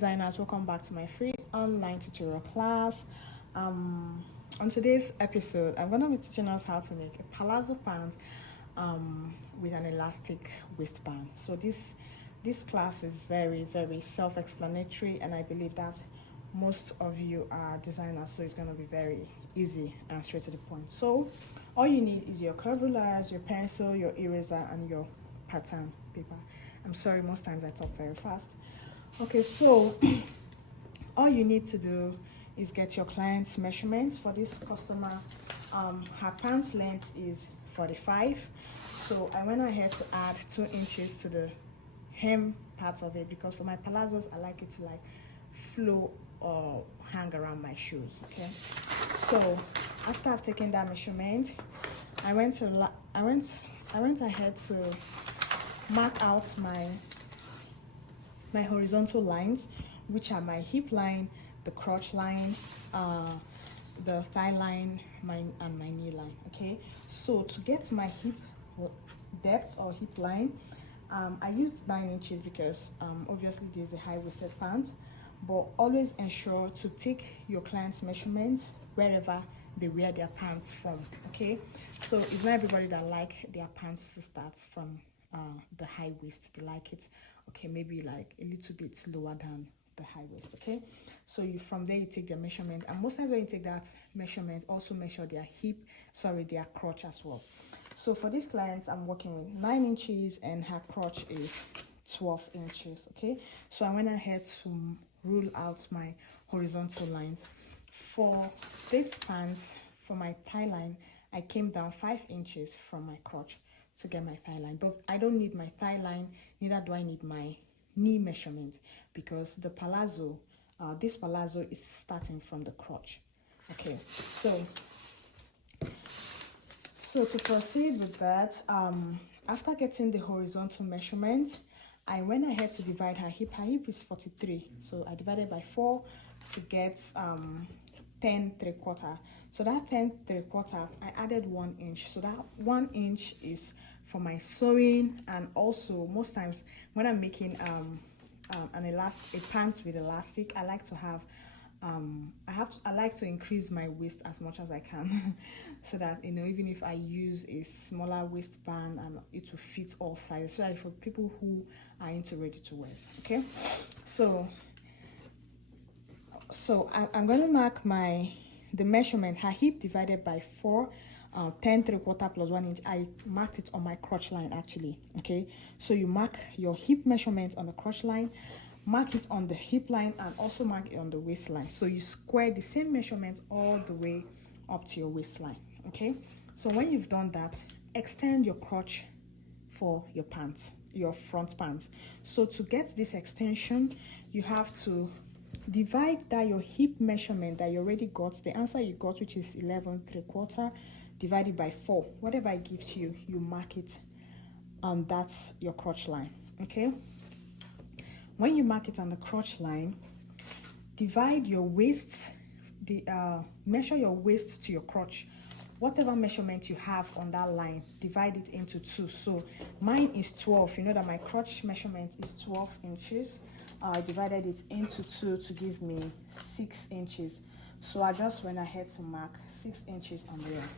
designers, welcome back to my free online tutorial class. On today's episode, I'm going to be teaching us how to make a palazzo pant with an elastic waistband. So this class is very self-explanatory, and I believe that most of you are designers, so it's going to be very easy and straight to the point. So all you need is your curve rulers, your pencil, your eraser, and your pattern paper. I'm sorry, most times I talk very fast. Okay, so all you need to do is get your client's measurements. For this customer, her pants length is 45, so I went ahead to add 2 inches to the hem part of it, because for my palazzos I like it to like flow or hang around my shoes. Okay, so after I've taken that measurement, I went ahead to mark out my horizontal lines, which are my hip line, the crotch line, the thigh line, and my knee line. Okay, so to get my hip depth or hip line, I used 9 inches because obviously there's a high-waisted pant, but always ensure to take your client's measurements wherever they wear their pants from. Okay, so it's not everybody that like their pants to start from the high waist. They like it, okay, maybe like a little bit lower than the high waist. Okay, so from there you take their measurement, and most times when you take that measurement, also measure their their crotch as well. So for this client, I'm working with 9 inches and her crotch is 12 inches. Okay, so I went ahead to rule out my horizontal lines. For this pants, for my thigh line, I came down 5 inches from my crotch to get my thigh line, but I don't need my thigh line, neither do I need my knee measurement, because the palazzo, this palazzo is starting from the crotch. Okay, so to proceed with that, after getting the horizontal measurement, I went ahead to divide her hip. Her hip is 43, so I divided by 4 to get 10 3/4. So that 10 3/4, I added 1 inch. So that 1 inch is for my sewing, and also most times when I'm making a pants with elastic, I like to have I like to increase my waist as much as I can so that, you know, even if I use a smaller waistband, and it will fit all sizes, especially for people who are into ready to wear. Okay, so I'm going to mark the measurement. Her hip divided by 4, 10 3/4 plus 1 inch. I marked it on my crotch line actually. Okay, so you mark your hip measurement on the crotch line, mark it on the hip line, and also mark it on the waistline. So you square the same measurement all the way up to your waistline. Okay, so when you've done that, extend your crotch for your pants, your front pants. So to get this extension, you have to divide that your hip measurement that you already got, the answer you got, which is 11 3/4, divided by 4. Whatever it gives you, you mark it on that's your crotch line. Okay, when you mark it on the crotch line, divide your waist, measure your waist to your crotch. Whatever measurement you have on that line, divide it into 2. So mine is 12. You know that my crotch measurement is 12 inches. I divided it into 2 to give me 6 inches. So I just went ahead to mark 6 inches on there.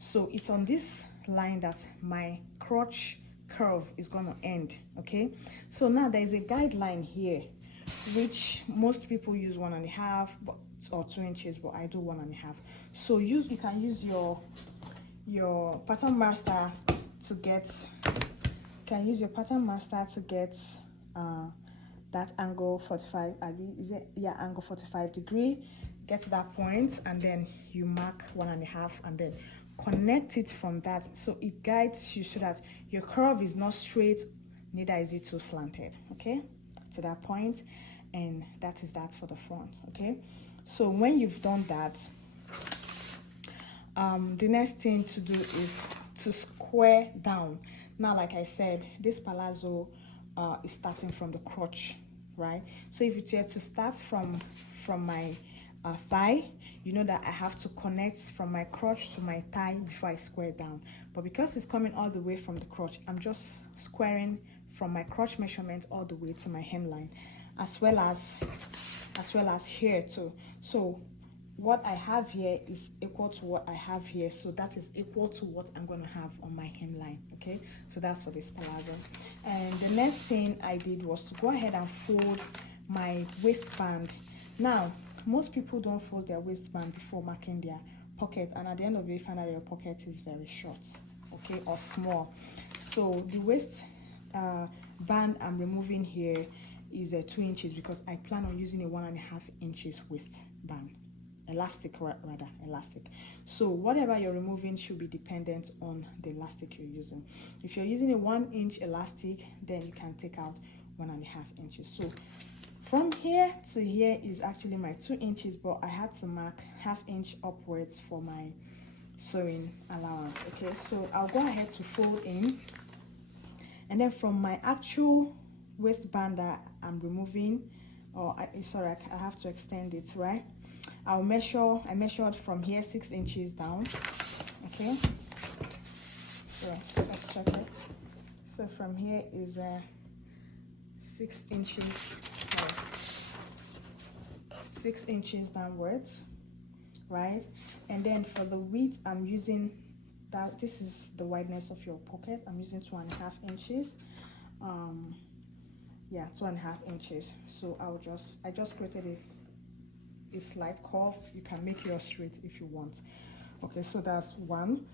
So it's on this line that my crotch curve is going to end. Okay, so now there is a guideline here, which most people use 1.5 or 2 inches, but I do 1.5. So you can use your pattern master to get. That angle 45. Angle 45 degree. Get to that point, and then you mark 1.5, and then connect it from that, so it guides you so that your curve is not straight, neither is it too slanted. Okay, to that point, and that is that for the front. Okay, so when you've done that, the next thing to do is to square down. Now, like I said, this palazzo is starting from the crotch, right? So if you try to start from my thigh, you know that I have to connect from my crotch to my thigh before I square down. But because it's coming all the way from the crotch, I'm just squaring from my crotch measurement all the way to my hemline, as well as as well as here too. So what I have here is equal to what I have here, so that is equal to what I'm going to have on my hemline. Okay, so that's for this palazzo. And the next thing I did was to go ahead and fold my waistband. Now most people don't fold their waistband before marking their pocket, and at the end of the day find out your pocket is very short, okay, or small. So the waist band I'm removing here is 2 inches, because I plan on using a 1.5 inches waistband, elastic rather, elastic. So whatever you're removing should be dependent on the elastic you're using. If you're using a 1 inch elastic, then you can take out 1.5 inches. So from here to here is actually my 2 inches, but I had to mark 1/2 inch upwards for my sewing allowance. Okay, so I'll go ahead to fold in, and then from my actual waistband that I'm removing, or sorry, I have to extend it, right? I measured from here 6 inches down. Okay, so let's check it. So from here is 6 inches, 6 inches downwards, right? And then for the width, I'm using that, this is the wideness of your pocket, I'm using 2.5 inches. Yeah, 2.5 inches. So I just created a slight curve. You can make yours straight if you want. Okay, so that's one.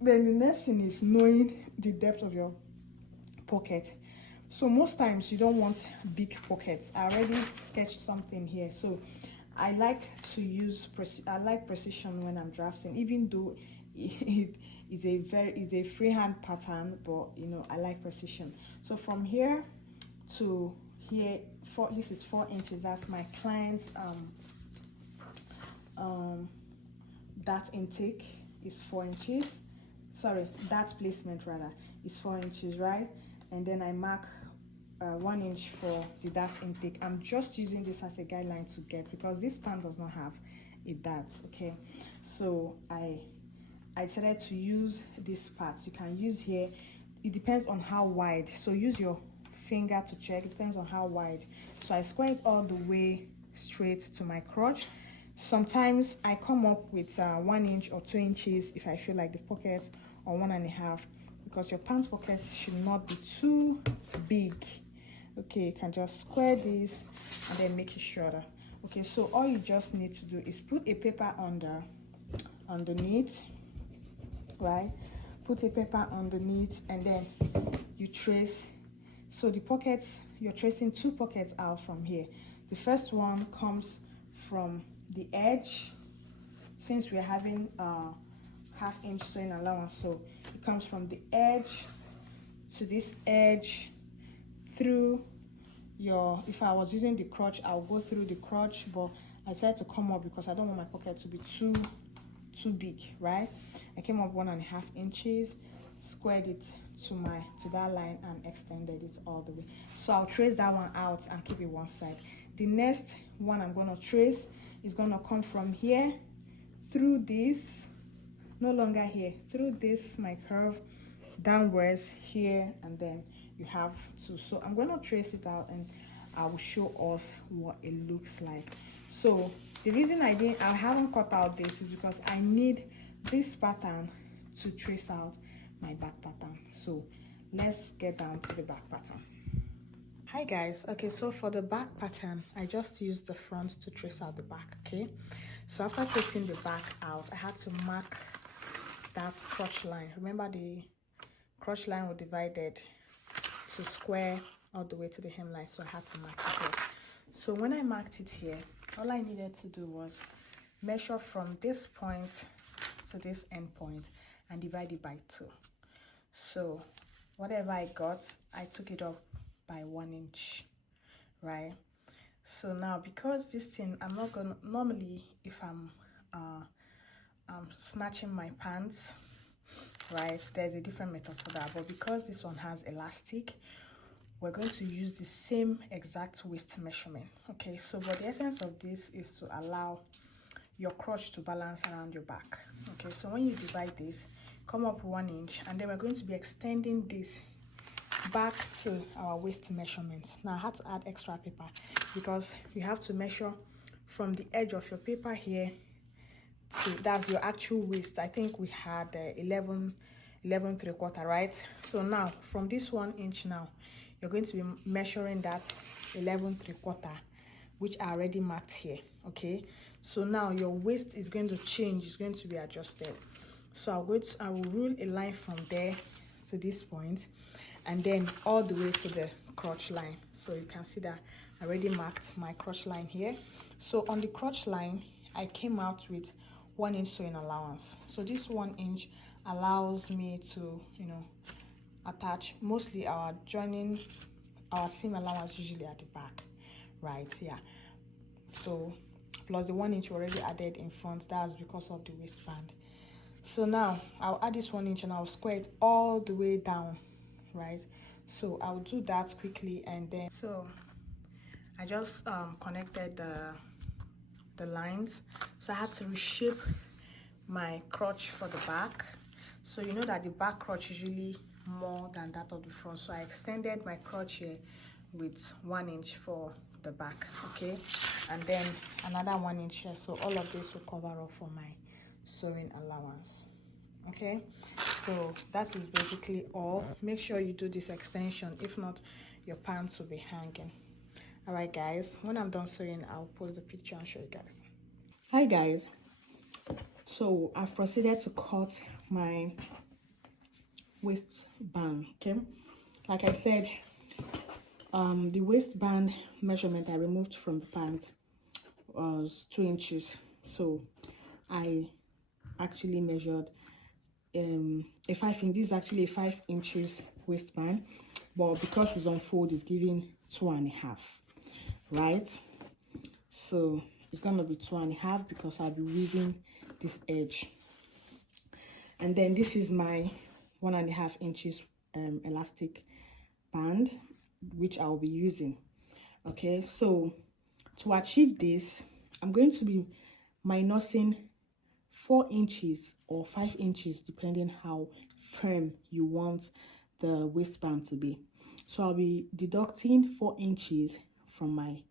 Then the next thing is knowing the depth of your pocket. So most times you don't want big pockets. I already sketched something here. So I like to use precision when I'm drafting, even though it is a freehand pattern, but you know, I like precision. So from here to here, this is 4 inches. That's my client's dart intake is 4 inches. Sorry, dart placement rather is 4 inches, right? And then I mark 1 inch for the dart intake. I'm just using this as a guideline to get, because this pant does not have a dart. Okay, so I decided to use this part. You can use here, it depends on how wide, so use your finger to check. It depends on how wide. So I square it all the way straight to my crotch. Sometimes I come up with 1 inch or 2 inches if I feel like the pocket, or 1.5, because your pants pockets should not be too big. Okay, you can just square this and then make it shorter. Okay, so all you just need to do is put a paper underneath, right? Put a paper underneath, and then you trace. So the pockets, you're tracing 2 pockets out from here. The first one comes from the edge, since we're having 1/2 inch sewing allowance, so it comes from the edge to this edge, through your, if I was using the crotch, I'll go through the crotch, but I decided to come up because I don't want my pocket to be too big, right? I came up 1.5 inches, squared it to that line, and extended it all the way. So I'll trace that one out and keep it one side. The next one I'm going to trace is going to come from here through this, no longer here, through this, my curve, downwards here, and then you have to. So I'm going to trace it out, and I will show us what it looks like. So the reason I haven't cut out this is because I need this pattern to trace out my back pattern. So let's get down to the back pattern. Hi guys, okay, so for the back pattern, I just used the front to trace out the back. Okay, so after tracing the back out, I had to mark that crotch line. Remember, the crotch line was divided to square all the way to the hemline, so I had to mark it here. So when I marked it here, all I needed to do was measure from this point to this end point and divide it by 2. So whatever I got, I took it up by 1 inch, right? So now, because this thing, I'm not gonna, normally if I'm snatching my pants, right, there's a different method for that, but because this one has elastic, we're going to use the same exact waist measurement. Okay, so but the essence of this is to allow your crotch to balance around your back. Okay, so when you divide this, come up 1 inch, and then we're going to be extending this back to our waist measurements. Now I had to add extra paper because you have to measure from the edge of your paper here to, that's your actual waist. I think we had 11 3/4, right? So now from this 1 inch, now you're going to be measuring that 11 3/4, which I already marked here. Okay, so now your waist is going to change, it's going to be adjusted. So I will rule a line from there to this point, and then all the way to the crotch line. So you can see that I already marked my crotch line here. So on the crotch line, I came out with 1 inch sewing allowance. So this 1 inch allows me to, you know, attach mostly our joining, our seam allowance usually at the back, right? Yeah. So plus the 1 inch already added in front, that's because of the waistband. So now I'll add this 1 inch and I'll square it all the way down, right? So I'll do that quickly, and then so I just connected the lines. So I had to reshape my crotch for the back. So you know that the back crotch is usually more than that of the front, so I extended my crotch here with 1 inch for the back. Okay, and then another 1 inch here. So all of this will cover up for my sewing allowance. Okay, so that is basically all. Make sure you do this extension, if not your pants will be hanging. All right guys, when I'm done sewing, I'll post the picture and show you guys. Hi guys, so I've proceeded to cut my waistband. Okay, like I said, the waistband measurement I removed from the pant was 2 inches. So I actually measured a 5 inch. This is actually a 5 inches waistband, but because it's on fold, it's giving 2.5, right? So it's gonna be 2.5 because I'll be weaving this edge. And then this is my 1.5 inches elastic band, which I'll be using. Okay, so to achieve this, I'm going to be minusing 4 inches or 5 inches, depending how firm you want the waistband to be. So I'll be deducting 4 inches from my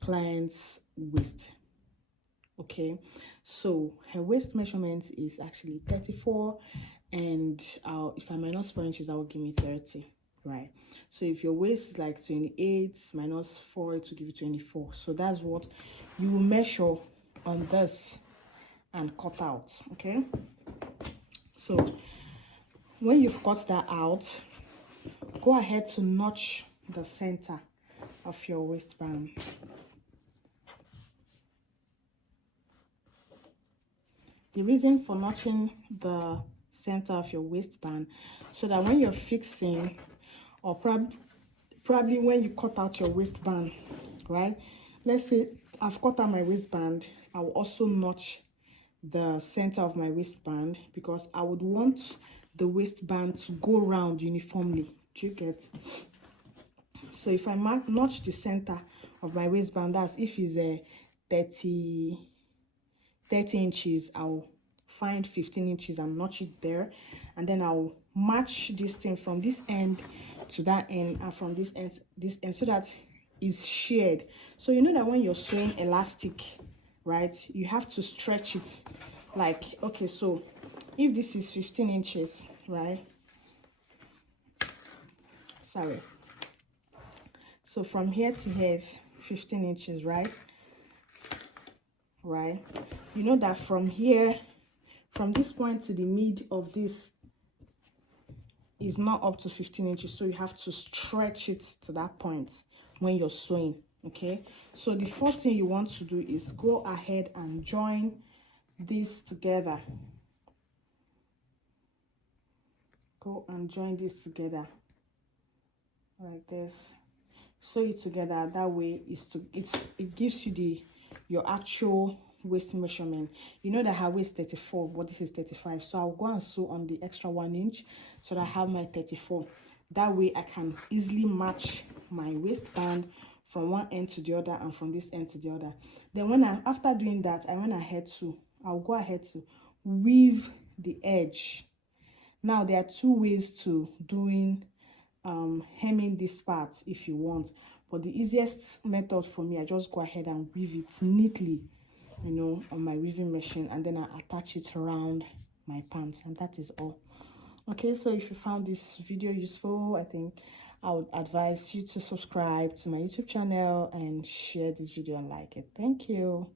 client's waist. Okay, so her waist measurement is actually 34, and if I minus 4 inches, that will give me 30, right? So if your waist is like 28 minus 4, it will give you 24. So that's what you will measure on this and cut out. Okay, so when you've cut that out, go ahead to notch the center of your waistband. The reason for notching the center of your waistband, so that when you're fixing, or probably when you cut out your waistband, right? Let's say I've cut out my waistband, I will also notch the center of my waistband because I would want the waistband to go round uniformly. Do you get? So if I notch the center of my waistband, that's if it's a 30 inches, I'll find 15 inches and notch it there, and then I'll match this thing from this end to that end, and from this end to this end, so that it's shared. So you know that when you're sewing elastic, right, you have to stretch it. Like, okay, so if this is 15 inches, right, sorry, so from here to here is 15 inches, right, you know that from here, from this point to the mid of this is not up to 15 inches, so you have to stretch it to that point when you're sewing. Okay, so the first thing you want to do is go ahead and join this together. Go and join this together like this. Sew it together. That way it gives you your actual waist measurement. You know that her waist 34, but this is 35, so I'll go and sew on the extra 1 inch so that I have my 34. That way I can easily match my waistband from one end to the other and from this end to the other. Then after doing that, I'll go ahead to weave the edge. Now there are two ways to doing hemming this part if you want, but the easiest method for me, I just go ahead and weave it neatly, you know, on my weaving machine, and then I attach it around my pants, and that is all. Okay, so if you found this video useful, I think I would advise you to subscribe to my YouTube channel and share this video and like it. Thank you.